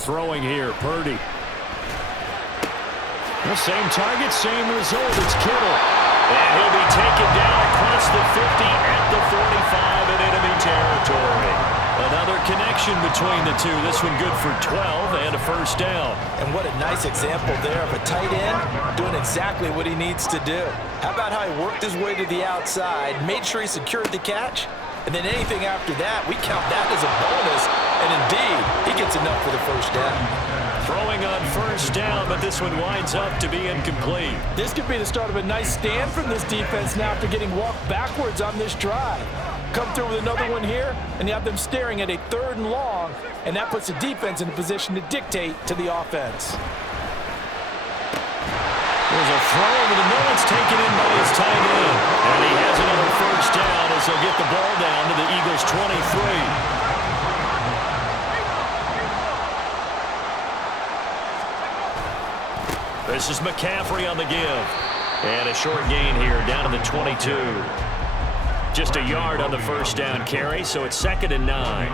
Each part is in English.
throwing here. Purdy. The same target, same result. It's Kittle. And he'll be taken down across the 50 at the 45 in enemy territory. Another connection between the two. This one good for 12 and a first down. And what a nice example there of a tight end doing exactly what he needs to do. How about how he worked his way to the outside, made sure he secured the catch, and then anything after that, we count that as a bonus. And indeed, he gets enough for the first down. Throwing on first down, but this one winds up to be incomplete. This could be the start of a nice stand from this defense now after getting walked backwards on this drive. Come through with another one here, and you have them staring at a 3rd and long, and that puts the defense in a position to dictate to the offense. There's a throw over the middle. It's taken in by his tight end. And he has another first down as he'll get the ball down to the Eagles' 23. This is McCaffrey on the give. And a short gain here down to the 22. Just a yard on the first down carry, so it's 2nd and 9.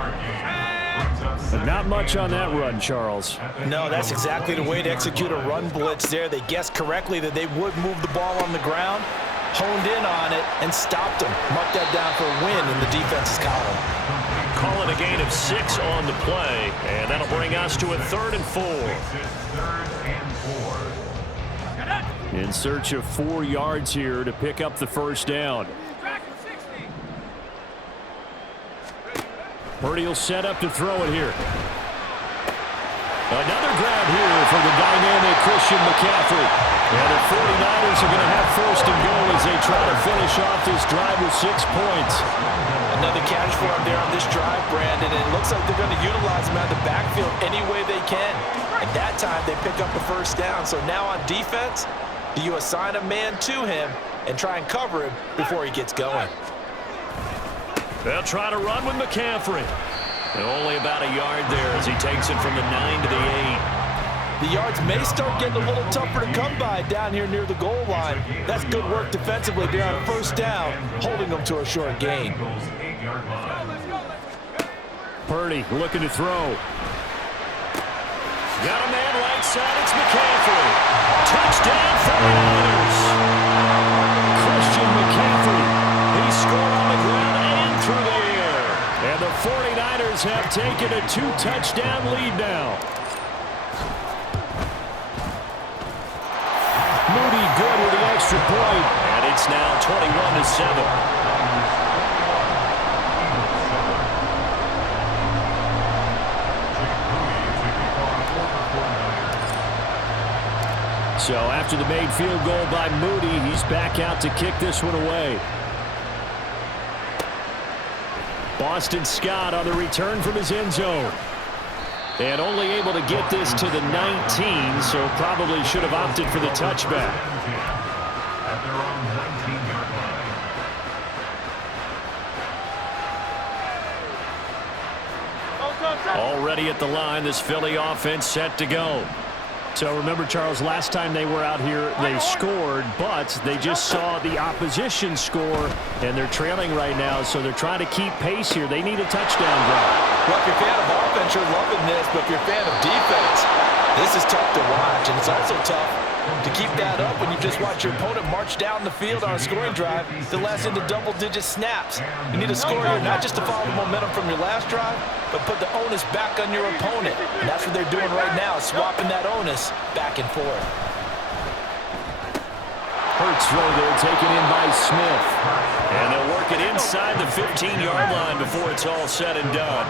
But not much on that run, Charles. No, that's exactly the way to execute a run blitz there. They guessed correctly that they would move the ball on the ground, honed in on it, and stopped them. Mark that down for a win in the defense's column. Calling a gain of 6 on the play, and that'll bring us to a 3rd and 4. In search of 4 yards here to pick up the first down. Purdy will set up to throw it here. Another grab here for the dynamic Christian McCaffrey. And the 49ers are going to have 1st and goal as they try to finish off this drive with 6 points. Another catch for him there on this drive, Brandon, and it looks like they're going to utilize him out of the backfield any way they can. At that time, they pick up the first down. So now on defense, do you assign a man to him and try and cover him before he gets going? They'll try to run with McCaffrey. And only about a yard there as he takes it from the 9 to the 8. The yards may start getting a little tougher to come by down here near the goal line. That's good work defensively there on first down, holding them to a short gain. Purdy looking to throw. Got a man right side. It's McCaffrey. Touchdown 49ers. Christian McCaffrey. He scored on the ground and through the air. And the 49ers have taken a 2-touchdown lead now. Moody good with the extra point. And it's now 21-7. So after the made field goal by Moody, he's back out to kick this one away. Boston Scott on the return from his end zone. And only able to get this to the 19, so probably should have opted for the touchback. Already at the line, this Philly offense set to go. So remember, Charles, last time they were out here, they scored, but they just saw the opposition score, and they're trailing right now, so they're trying to keep pace here. They need a touchdown drive. Well, if you're a fan of offense, you're loving this, but if you're a fan of defense, this is tough to watch, and it's also tough to keep that up when you just watch your opponent march down the field on a scoring drive that lasts into double-digit snaps. You need a score here not just to follow the momentum from your last drive, but put the onus back on your opponent. And that's what they're doing right now, swapping that onus back and forth. Hurts throw there, taken in by Smith. And they'll work it inside the 15-yard line before it's all said and done.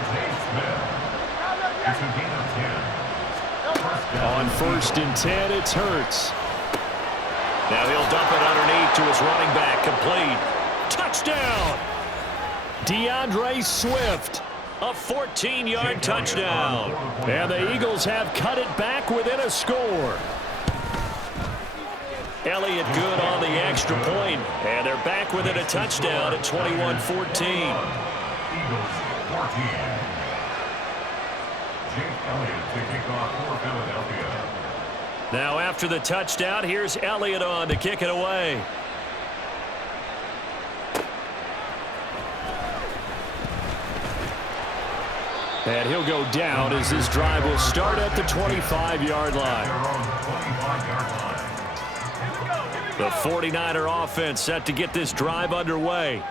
On 1st and 10, it's Hurts. Now he'll dump it underneath to his running back. Complete. Touchdown! DeAndre Swift. A 14-yard touchdown. And the Eagles have cut it back within a score. Elliott good on the extra point. And they're back within a touchdown at 21-14. Now after the touchdown, here's Elliott on to kick it away. And he'll go down as this drive will start at the 25-yard line. The 49er offense set to get this drive underway.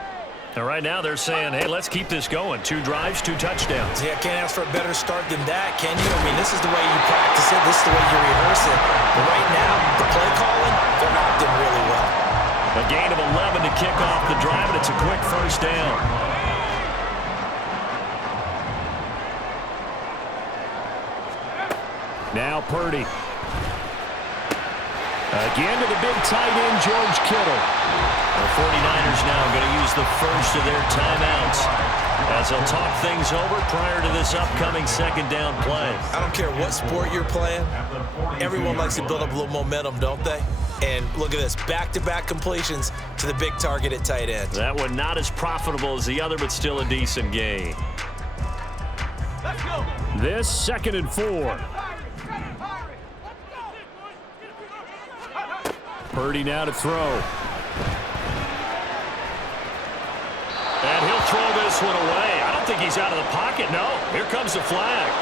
And right now they're saying, hey, let's keep this going. 2 drives, 2 touchdowns. Yeah, can't ask for a better start than that, can you? I mean, this is the way you practice it. This is the way you rehearse it. But right now, the play calling, they're locked in really well. A gain of 11 to kick off the drive, and it's a quick first down. Now Purdy. Again to the big tight end, George Kittle. The 49ers now going to use the first of their timeouts as they'll talk things over prior to this upcoming second down play. I don't care what sport you're playing. Everyone likes to build up a little momentum, don't they? And look at this, back-to-back completions to the big target at tight end. That one not as profitable as the other, but still a decent gain. Let's go. This 2nd and 4. Purdy now to throw. And he'll throw this one away. I don't think he's out of the pocket. No, here comes the flag.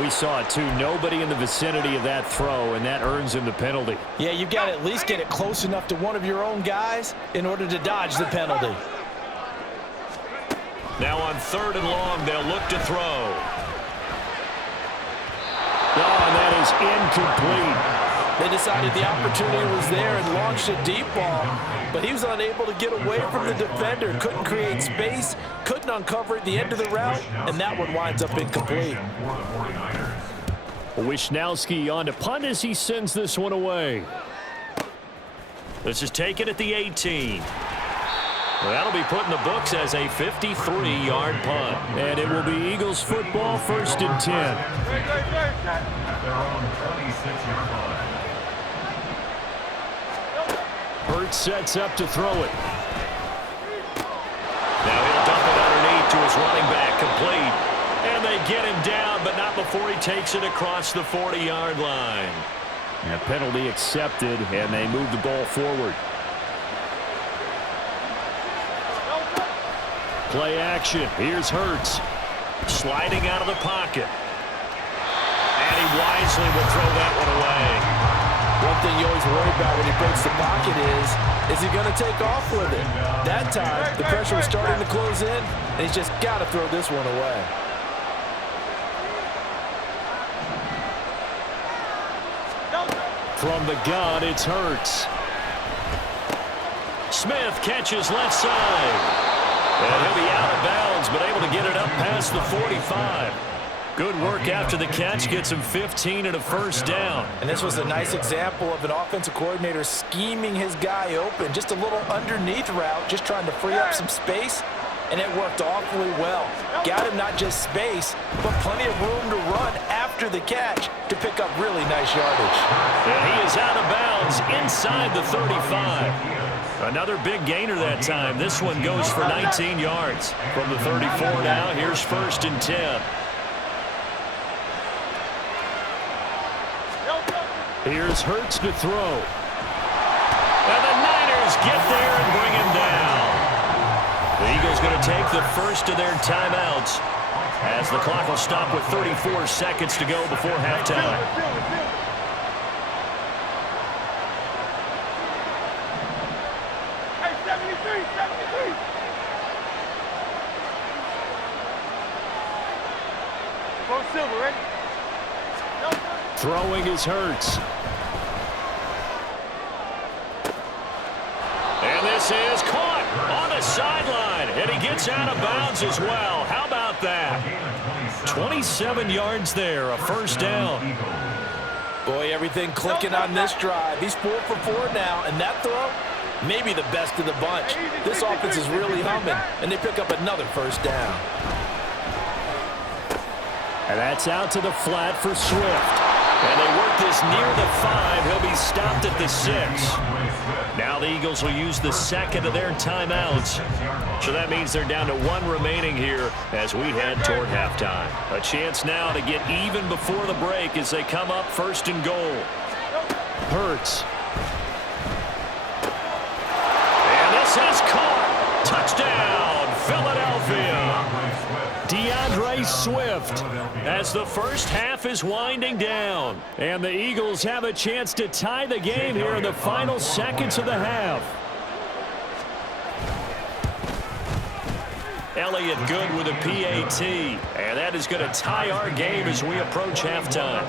We saw it, too. Nobody in the vicinity of that throw, and that earns him the penalty. Yeah, you've got to at least get it close enough to one of your own guys in order to dodge the penalty. Now on 3rd and long, they'll look to throw. Oh, and that is incomplete. They decided the opportunity was there and launched a deep ball, but he was unable to get away from the defender. Couldn't create space, couldn't uncover at the end of the route, and that one winds up incomplete. Wishnowski on to punt as he sends this one away. This is taken at the 18. Well, that'll be put in the books as a 53-yard punt. And it will be Eagles football, 1st and 10. Hurts sets up to throw it. Now he'll dump it underneath to his running back, complete. And they get him down, but not before he takes it across the 40-yard line. A penalty accepted, and they move the ball forward. Play action. Here's Hurts. Sliding out of the pocket. And he wisely will throw that one away. One thing you always worry about when he breaks the pocket is he going to take off with it? That time, the pressure was starting to close in, and he's just got to throw this one away. From the gun, it's Hurts. Smith catches left side. And he'll be out of bounds, but able to get it up past the 45. Good work after the catch, gets him 15 and a first down. And this was a nice example of an offensive coordinator scheming his guy open. Just a little underneath route, just trying to free up some space, and it worked awfully well. Got him not just space, but plenty of room to run after the catch to pick up really nice yardage. And he is out of bounds inside the 35. Another big gainer that time. This one goes for 19 yards. From the 34 now, here's 1st and 10. Here's Hurts to throw. And the Niners get there and bring him down. The Eagles going to take the first of their timeouts as the clock will stop with 34 seconds to go before halftime. Hey, 73. Go Silver, ready? Throwing is Hurts. And this is caught on the sideline. And he gets out of bounds as well. How about that? 27 yards there, a first down. Boy, everything clicking on this drive. He's 4 for 4 now, and that throw, maybe the best of the bunch. This offense is really humming, and they pick up another first down. And that's out to the flat for Swift. And they work this near the 5. He'll be stopped at the 6. Now the Eagles will use the second of their timeouts. So that means they're down to 1 remaining here as we head toward halftime. A chance now to get even before the break as they come up 1st and goal. Hurts. And this is caught. Touchdown, Philadelphia. Swift as the first half is winding down. And the Eagles have a chance to tie the game here in the final seconds of the half. Elliott good with a PAT. And that is going to tie our game as we approach halftime.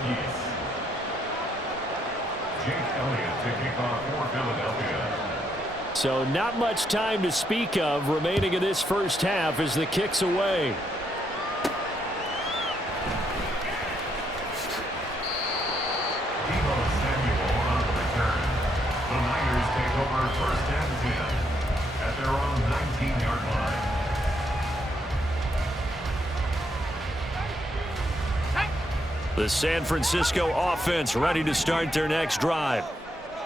So not much time to speak of remaining in this first half as the kick's away. The Niners take over first and 10 at their own 19-yard line. The San Francisco offense ready to start their next drive.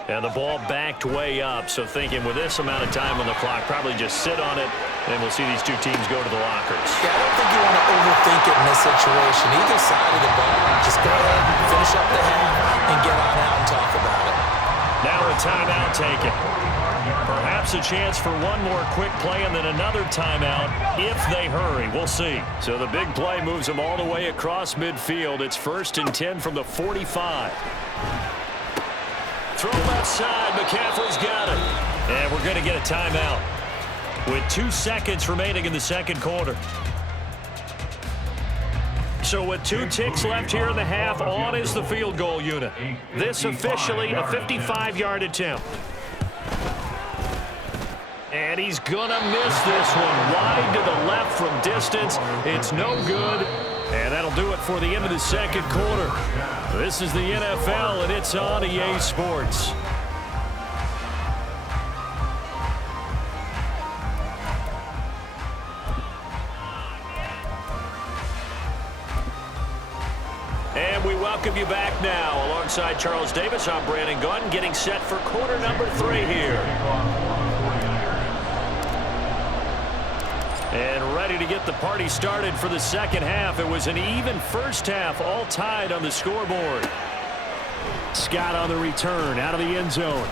And the ball backed way up, so thinking with this amount of time on the clock, probably just sit on it, and we'll see these two teams go to the lockers. Yeah, I don't think you want to overthink it in this situation. Either side of the ball, just go ahead and finish up the half and get on out and talk about it. Now a timeout taken. Perhaps a chance for one more quick play and then another timeout if they hurry. We'll see. So the big play moves them all the way across midfield. It's 1st and 10 from the 45. Throw left side. McCaffrey's got it. And we're going to get a timeout with 2 seconds remaining in the second quarter. So with 2 ticks left here in the half, on is the field goal unit. This officially a 55-yard attempt. And he's going to miss this one. Wide to the left from distance. It's no good. And that'll do it for the end of the second quarter. This is the NFL, and it's on EA Sports. And we welcome you back now. Alongside Charles Davis, I'm Brandon Gunn, getting set for quarter number 3 here. And ready to get the party started for the second half. It was an even first half, all tied on the scoreboard. Scott on the return, out of the end zone.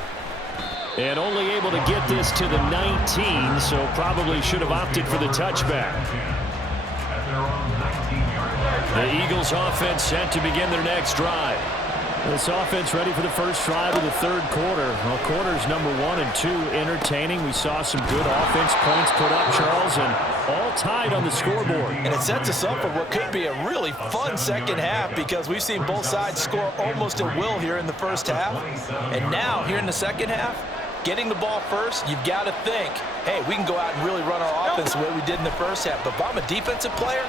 And only able to get this to the 19, so probably should have opted for the touchback. The Eagles offense set to begin their next drive. This offense ready for the first drive of the third quarter. Well, quarters number 1 and 2 entertaining. We saw some good offense points put up, Charles, and all tied on the scoreboard. And it sets us up for what could be a really fun second half because we've seen both sides score almost at will here in the first half. And now, here in the second half, getting the ball first, you've got to think, hey, we can go out and really run our offense the way we did in the first half. But if I'm a defensive player,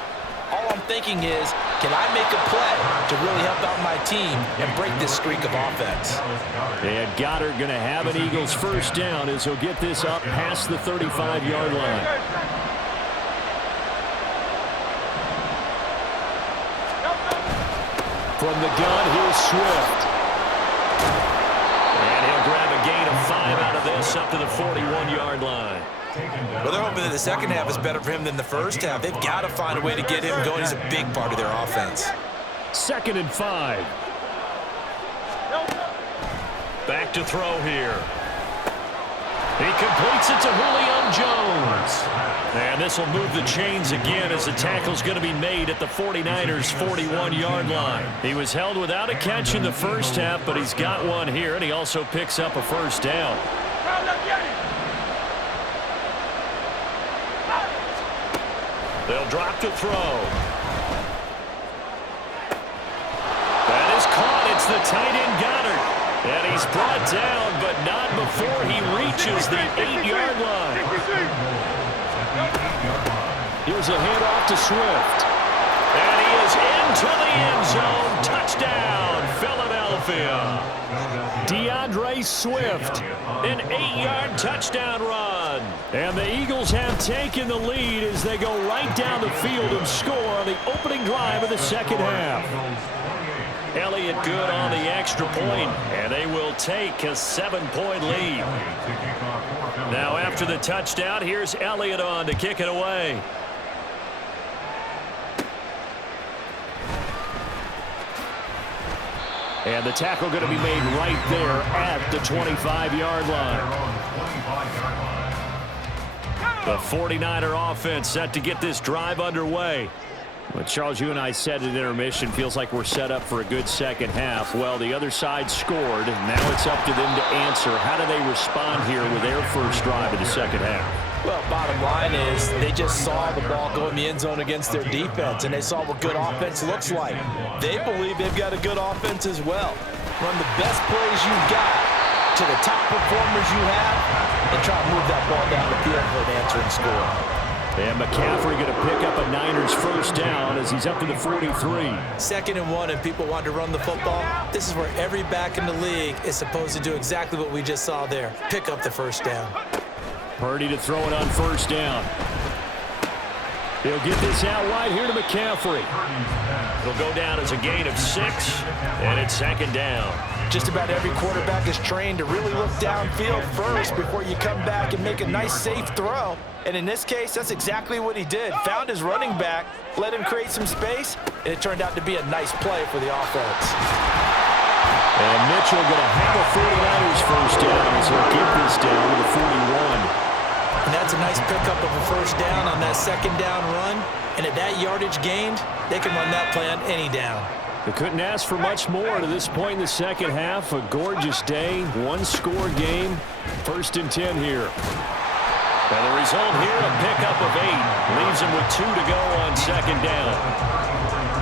all I'm thinking is, can I make a play to really help out my team and break this streak of offense? And Goddard going to have an Eagles first down as he'll get this up past the 35-yard line. From the gun, here's Swift. And he'll grab a gain of 5 out of this up to the 41-yard line. Well, they're hoping that the second half is better for him than the first half. They've got to find a way to get him going. He's a big part of their offense. 2nd and 5. Back to throw here. He completes it to Julio Jones. And this will move the chains again as the tackle's going to be made at the 49ers' 41-yard line. He was held without a catch in the first half, but he's got one here, and he also picks up a first down. They'll drop to throw. That is caught. It's the tight end Goddard. And he's brought down, but not before he reaches the 8-yard line. Here's a handoff to Swift. And he is into the end zone. Touchdown, Philadelphia. DeAndre Swift, an 8-yard touchdown run. And the Eagles have taken the lead as they go right down the field and score on the opening drive of the second half. Elliott good on the extra point, and they will take a 7-point lead. Now after the touchdown, here's Elliott on to kick it away. And the tackle going to be made right there at the 25-yard line. The 49er offense set to get this drive underway. Well, Charles, you and I said at intermission, feels like we're set up for a good second half. Well, the other side scored. Now it's up to them to answer. How do they respond here with their first drive of the second half? Well, bottom line is they just saw the ball go in the end zone against their defense, and they saw what good offense looks like. They believe they've got a good offense as well. Run the best plays you've got to the top performers you have and try to move that ball down the field for an answering score. And McCaffrey going to pick up a Niners first down as he's up to the 43. 2nd and 1, and people want to run the football. This is where every back in the league is supposed to do exactly what we just saw there. Pick up the first down. Purdy to throw it on first down. He'll get this out wide here to McCaffrey. It'll go down as a gain of 6, and it's 2nd down. Just about every quarterback is trained to really look downfield first before you come back and make a nice, safe throw. And in this case, that's exactly what he did. Found his running back, let him create some space, and it turned out to be a nice play for the offense. And Mitchell going to have a 49ers first down as he'll get this down to the 41. And that's a nice pickup of a first down on that 2nd down run. And at that yardage gained, they can run that play on any down. They couldn't ask for much more to this point in the second half. A gorgeous day, one-score game. 1st and 10 here. And the result here, a pickup of 8. Leaves him with 2 to go on 2nd down.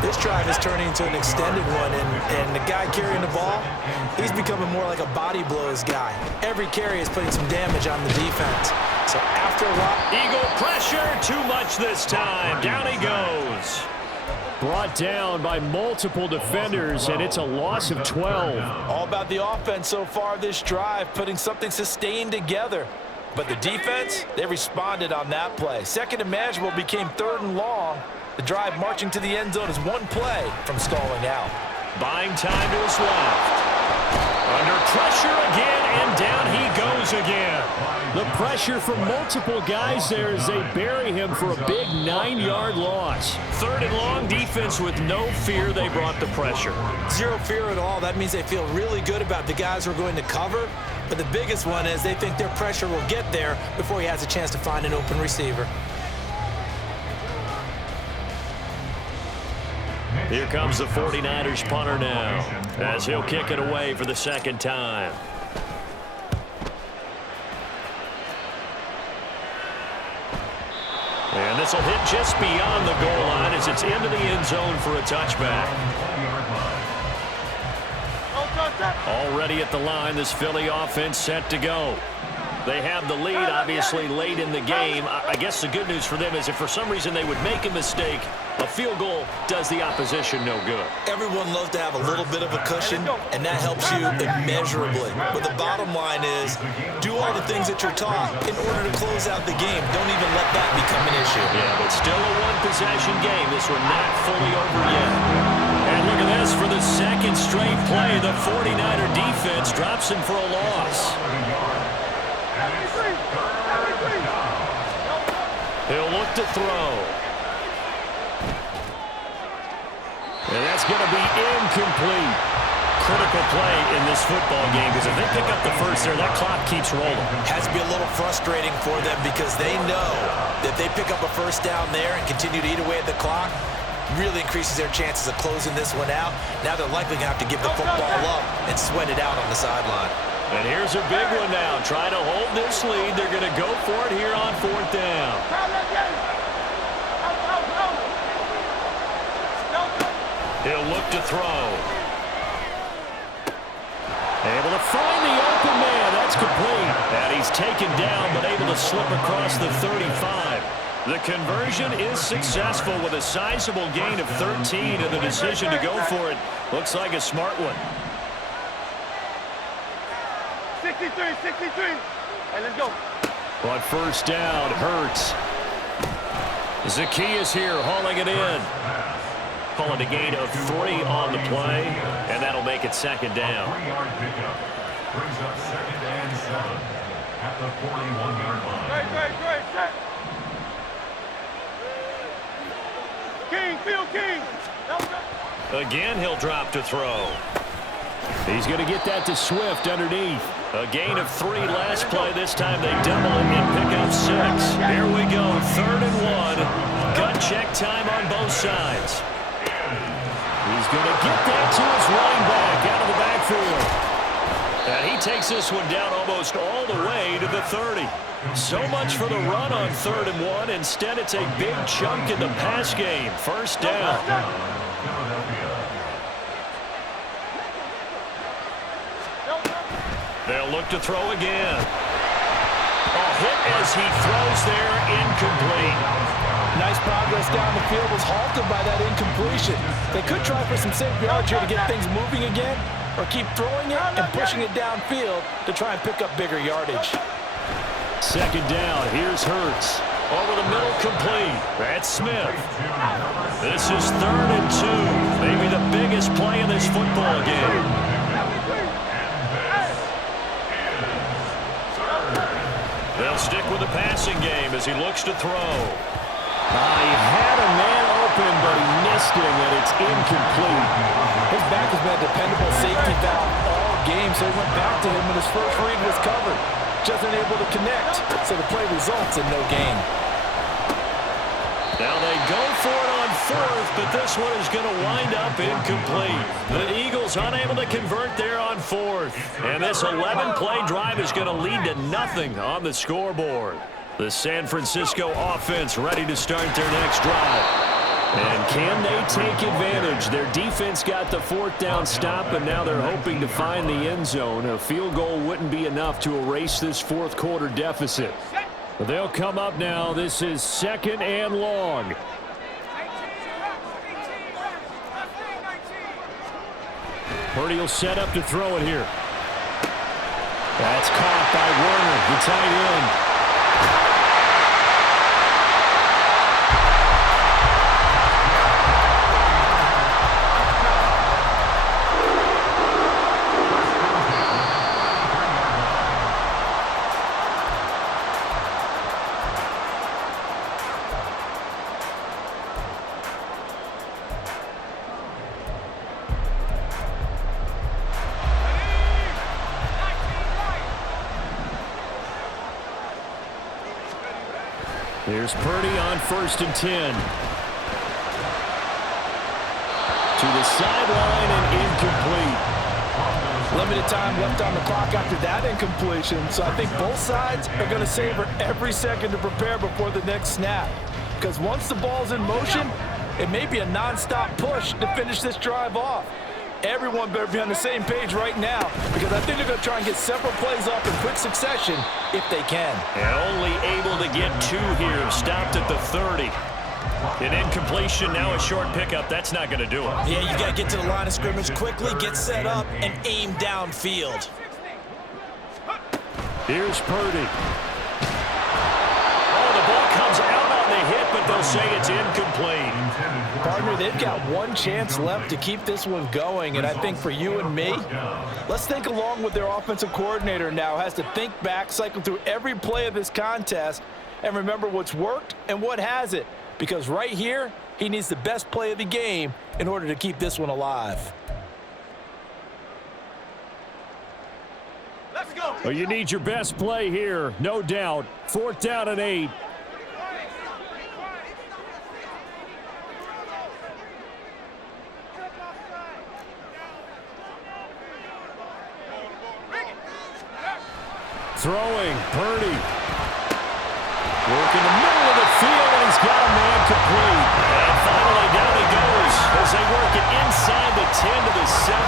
This drive is turning into an extended one, and the guy carrying the ball, he's becoming more like a body blows guy. Every carry is putting some damage on the defense. So after a while... Eagle pressure, too much this time. Down he goes. Brought down by multiple defenders, and it's a loss of 12. All about the offense so far this drive, putting something sustained together. But the defense, they responded on that play. 2nd and manageable became 3rd and long. The drive marching to the end zone is one play from stalling out. Buying time to his left. Under pressure again, and down he goes again. The pressure from multiple guys there as they bury him for a big 9-yard loss. 3rd and long, defense with no fear. They brought the pressure. Zero fear at all. That means they feel really good about the guys who are going to cover. But the biggest one is they think their pressure will get there before he has a chance to find an open receiver. Here comes the 49ers punter now as he'll kick it away for the 2nd time. And this will hit just beyond the goal line as it's into the end zone for a touchback. Already at the line, this Philly offense set to go. They have the lead, obviously, late in the game. I guess the good news for them is if for some reason they would make a mistake, a field goal does the opposition no good. Everyone loves to have a little bit of a cushion, and that helps you immeasurably. But the bottom line is do all the things that you're taught in order to close out the game. Don't even let that become an issue. Yeah, but still a one-possession game. This one not fully over yet. And look at this. For the 2nd straight play, the 49er defense drops him for a loss. He'll look to throw. And that's going to be incomplete. Critical play in this football game because if they pick up the first there, that clock keeps rolling. Has to be a little frustrating for them because they know that they pick up a first down there and continue to eat away at the clock, really increases their chances of closing this one out. Now they're likely going to have to give the football up and sweat it out on the sideline. And here's a big one now. Trying to hold this lead. They're going to go for it here on 4th down. He'll look to throw. Able to find the open man. That's complete. And he's taken down, but able to slip across the 35. The conversion is successful with a sizable gain of 13, and the decision to go for it looks like a smart one. 63. Hey, let's go. On first down, Hurts. Zacchaeus here hauling it in. Calling a gain of 3 on the play, and that'll make it 2nd down. 3-yard pickup brings up 2nd and 7 at the 41-yard line. Great, set. King, Phil King. Again, he'll drop to throw. He's going to get that to Swift underneath. A gain of 3 last play. This time they double it and pick up 6. Here we go, 3rd and 1. gut check time on both sides. He's going to get that to his running back out of the backfield. And he takes this one down almost all the way to the 30. So much for the run on 3rd and 1. Instead, it's a big chunk in the pass game. First down. They'll look to throw again. A hit as he throws there, incomplete. Nice progress down the field was halted by that incompletion. They could try for some safe yards here to get things moving again, or keep throwing it and pushing it downfield to try and pick up bigger yardage. 2nd down. Here's Hurts. Over the middle, complete. That's Smith. This is 3rd and 2. Maybe the biggest play in this football game. They'll stick with the passing game as he looks to throw. He had a man open, but he missed him, and it's incomplete. His back has been a dependable safety valve all game, so he went back to him when his first read was covered. Just unable to connect, so the play results in no gain. Now they go for it on 4th, but this one is going to wind up incomplete. The Eagles unable to convert there on 4th. And this 11-play drive is going to lead to nothing on the scoreboard. The San Francisco offense ready to start their next drive. And can they take advantage? Their defense got the 4th down stop, and now they're hoping to find the end zone. A field goal wouldn't be enough to erase this 4th quarter deficit. They'll come up now. This is 2nd and long. Purdy will set up to throw it here. That's caught by Werner, the tight end. Here's Purdy on 1st and 10. To the sideline and incomplete. Limited time left on the clock after that incompletion, so I think both sides are going to savor every second to prepare before the next snap. Because once the ball's in motion, it may be a non-stop push to finish this drive off. Everyone better be on the same page right now, because I think they're going to try and get several plays off in quick succession if they can. And only able to get 2 here. Stopped at the 30. An incompletion, now a short pickup. That's not going to do it. Yeah, you got to get to the line of scrimmage quickly, get set up, and aim downfield. Here's Purdy. Oh, the ball comes out on the hit, but they'll say it's incomplete. Partner, they've got one chance left to keep this one going, and I think for you and me, let's think along with their offensive coordinator now. Has to think back, cycle through every play of this contest, and remember what's worked and what hasn't. Because right here, he needs the best play of the game in order to keep this one alive. Let's go. Well, you need your best play here, no doubt. 4th down and 8. Throwing, Purdy. Work in the middle of the field, and he's got a man complete. And finally, down he goes as they work it inside the 10 to the 7.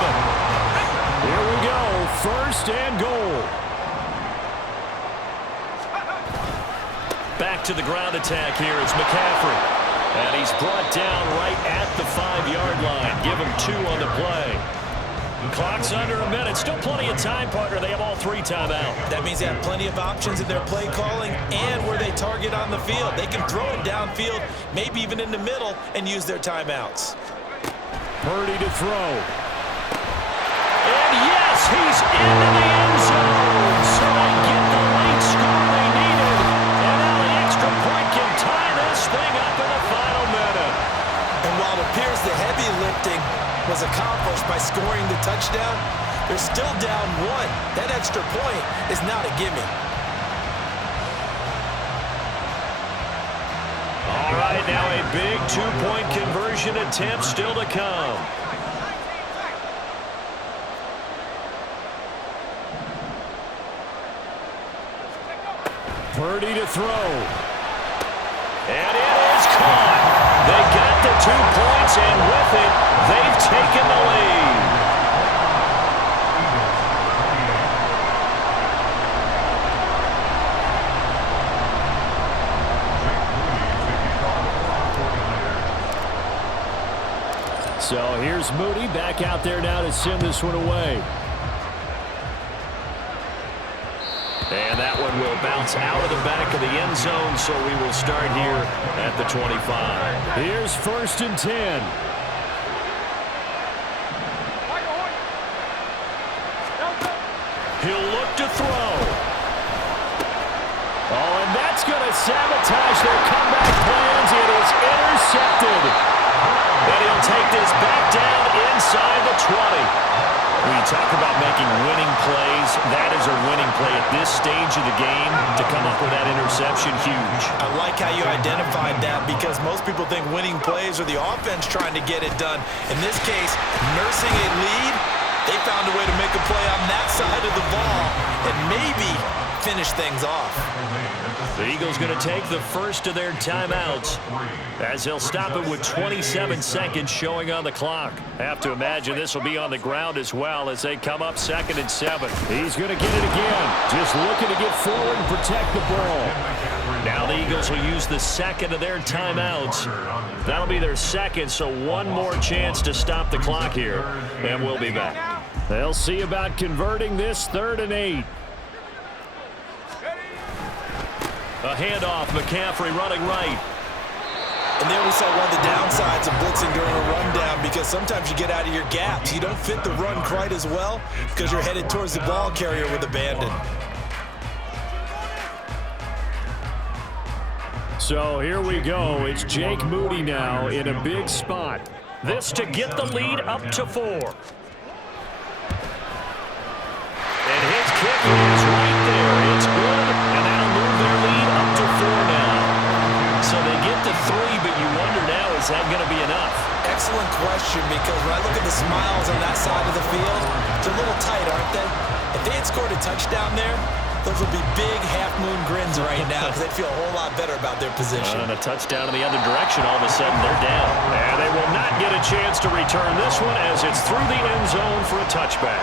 Here we go, 1st and goal. Back to the ground attack here is McCaffrey. And he's brought down right at the 5-yard line. Give him 2 on the play. Clock's under a minute. Still plenty of time, partner. They have all 3 timeout. That means they have plenty of options in their play calling and where they target on the field. They can throw it downfield, maybe even in the middle, and use their timeouts. Purdy to throw. And yes, he's into the end zone. So they get the late score they needed. And now the extra point can tie this thing up in the final minute. And while it appears the heavy lifting was accomplished by scoring the touchdown, they're still down 1. That extra point is not a gimme. All right, right, now a big two-point conversion attempt still to come. Purdy to throw. And it is caught. They got the 2 points, and with it, they've taken the lead. So here's Moody back out there now to send this one away. And that one will bounce out of the back of the end zone, so we will start here at the 25. Here's 1st and 10. He'll look to throw. Oh, and that's going to sabotage their comeback plans. It is intercepted. And he'll take this back down inside the 20. When you talk about making winning plays, that is a winning play at this stage of the game. To come up with that interception, huge. I like how you identified that because most people think winning plays are the offense trying to get it done. In this case, nursing a lead, they found a way to make a play on that side of the ball and maybe finish things off. The Eagles going to take the first of their timeouts as they'll stop it with 27 seconds showing on the clock. I have to imagine this will be on the ground as well as they come up 2nd and 7. He's going to get it again. Just looking to get forward and protect the ball. Now the Eagles will use the second of their timeouts. That'll be their second, so one more chance to stop the clock here, and we'll be back. They'll see about converting this 3rd and 8. A handoff, McCaffrey running right. And there we saw one of the downsides of blitzing during a rundown because sometimes you get out of your gaps. You don't fit the run quite as well because you're headed towards the ball carrier with abandon. So here we go. It's Jake Moody now in a big spot. This to get the lead up to 4. And his kick is right there. It's good, and that'll move their lead up to 4 now. So they get to 3, but you wonder now, is that going to be enough? Excellent question because when I look at the smiles on that side of the field, they're a little tight, aren't they? If they had scored a touchdown there, those would be big half-moon grins right now because they'd feel a whole lot better about their position. And a touchdown in the other direction, all of a sudden they're down. And they will not get a chance to return this one as it's through the end zone for a touchback.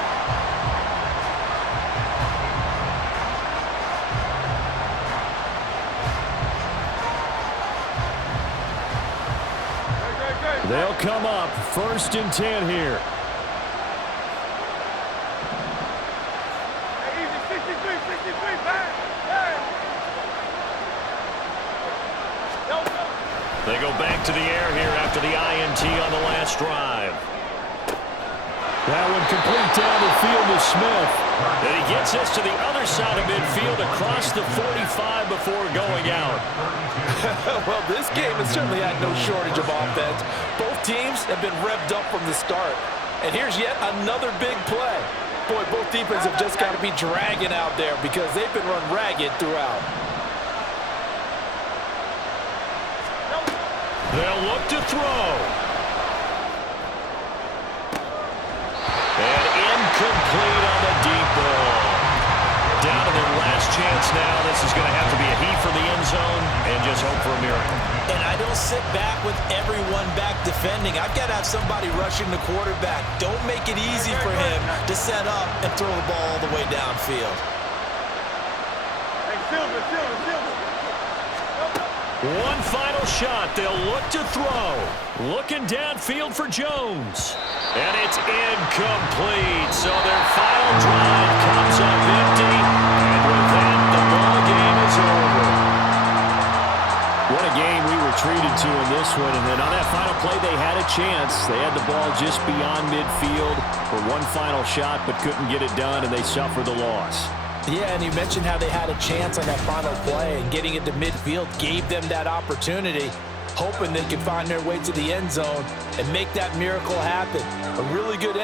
They'll come up 1st and 10 here. Easy, 63, back. They go back to the air here after the INT on the last drive. That one complete down the field to Smith. And he gets us to the other side of midfield across the 45 before going out. Well, this game has certainly had no shortage of offense. Both teams have been revved up from the start. And here's yet another big play. Boy, both defenses have just got to be dragging out there because they've been run ragged throughout. They'll look to throw. And incomplete on the deep ball. Down to their last chance now. This is going to have to be a heave for the end zone and just hope for a miracle. And I don't sit back with everyone back defending. I've got to have somebody rushing the quarterback. Don't make it easy for him to set up and throw the ball all the way downfield. Hey, Silver. One final shot. They'll look to throw. Looking downfield for Jones. And it's incomplete. So their final drive comes up empty. And with that, the ball game is over. What a game we were treated to in this one. And then on that final play, they had a chance. They had the ball just beyond midfield for one final shot, but couldn't get it done, and they suffered the loss. Yeah, and you mentioned how they had a chance on that final play, and getting it to midfield gave them that opportunity, hoping they could find their way to the end zone and make that miracle happen. A really good